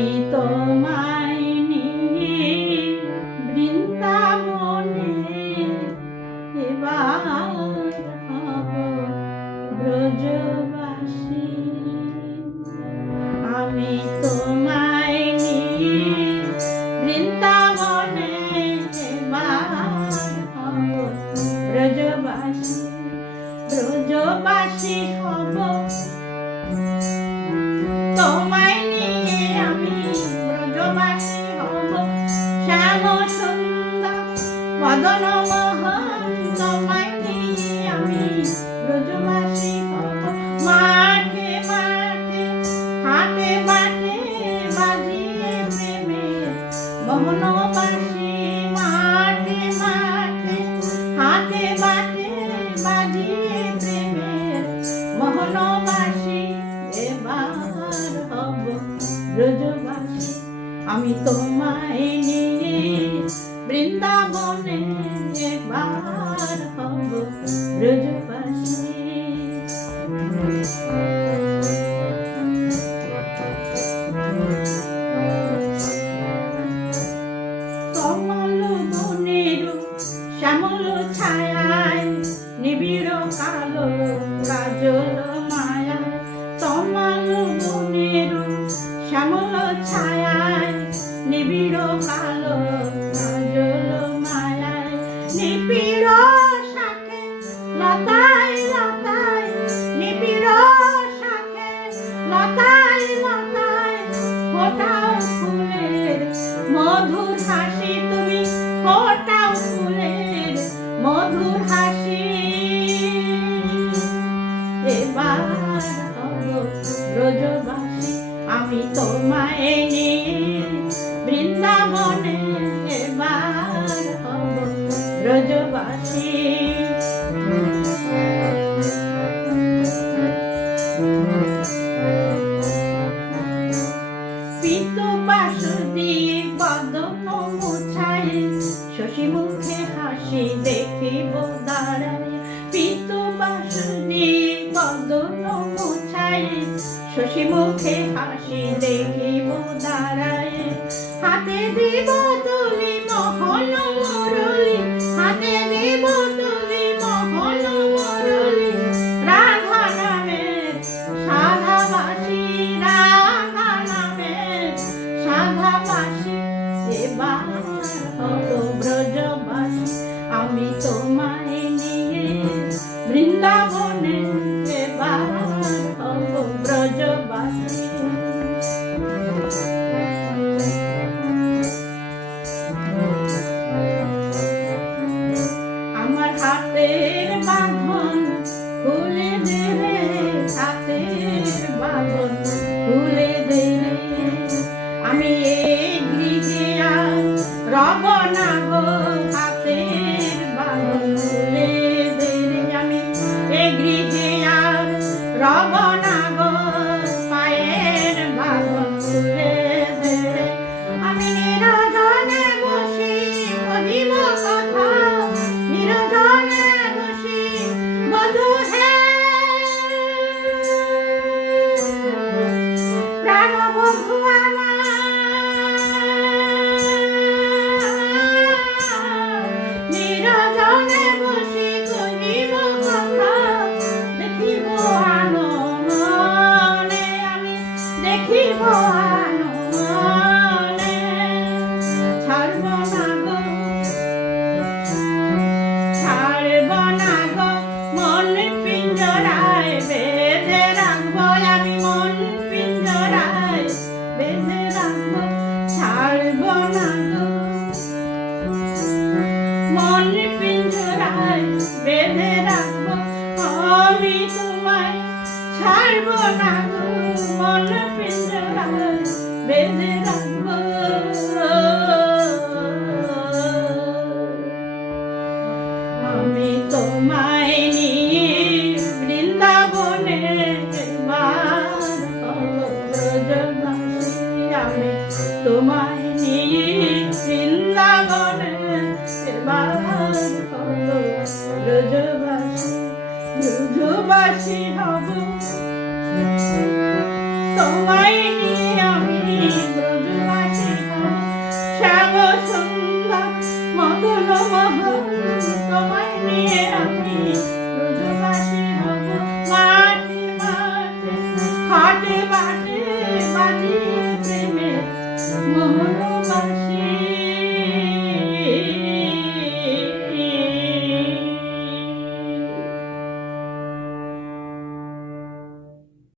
আমি তোমায় নিয়ে বৃন্দাবনে এবার হব ব্রজবাসী। আমি তোমায় নিয়ে বৃন্দাবনে এবার হব ব্রজবাসী। ব্রজবাসী হব তোমায় নিয়ে, আমি ব্রজবাসী হব। শ্যাম সুন্দর বদন মোহন তোমায় নিয়ে আমি ব্রজবাসী হব। মাঠে মাঠে হাটে বাটে বাজিয়ে প্রেমের মোহনবাসী। মাঠে মাঠে হাটে বাটে বাজিয়ে প্রেমের মোহনবাসী। এবার হব ব্রজবাসী। আমি তোমায় নিয়ে বৃন্দাবনে এবার হব ব্রজবাসী। কমল বনের শ্যামল ছায়ায় নিবিড় কালো কাজল মায়া। তমাল বনের শ্যামল ছায়ায় নিবিড় কালো কাজল মায়ায়। নিবিড় শাখে লতায় লতায়, নিবিড় শাখে লতায় লতায় ফোটাও ফুলের মধুর হাসি। তুমি ফোটাও ফুলের মধুর হাসি। এবার হব ব্রজবাসী। আমি তোমায় নিয়ে বৃন্দাবনে এবার হব ব্রজবাসী। পিত বাসুদেব বদন মুছায়, শশী মুখে হাসি দেখিব দাঁড়ায়। পিত বাসুদেব বদন মুছায়, শশী মুখে হাসি দেখিব দাঁড়ায়। হাতে দিব তুলি মহল মুরলি, হাতে দিব তুলি মহল মুরলি। রাধা নামের সাধাবাসী, রাধা নামের সাধাবাসী। এবার হব ব্রজবাসী। আমি তোমায় নিয়ে বৃন্দাবনে এবার হব ব্রজবাসী। আমার হাতের বাঁধন খুলে দেবে, হাতের বাঁধন খুলে দেবে। আমি এই গৃহে আর রব না গো, হাতের বাঁধন খুলে দেবে। আমি এই গৃহে আর রব না গো, পায়ের বাঁধন খুলে দেবে। আমি নিরজনে বসি কহিব কথা, নিরজনে বসি বধূ হে প্রাণ বধূ নিরজনে বসি কহিব কথা। দেখিব আনমনে, আমি দেখিব আনমনে। ছাড়ব না গো, ছাড়ব না গো, মন পিঞ্জরায় বেঁধে রাখবো। আমি মন পিঞ্জরায় বেঁধে রাখবো। ছাড়ব না গো, মন পিঞ্জরায় বেঁধে রাখবো। আমি তোমায় ছাড়ব না গো, মন পিঞ্জরায় বেঁধে রাখবো। আমি তোমায় নিয়ে বৃন্দাবনে এবার হব ব্রজবাসী। আমি তোমায় নিয়ে বৃন্দাবনে এবার হব ব্রজবাসী। ব্রজবাসী হব তোমায় নিয়ে আমি গুণমোহন তোমায় নিয়ে আমি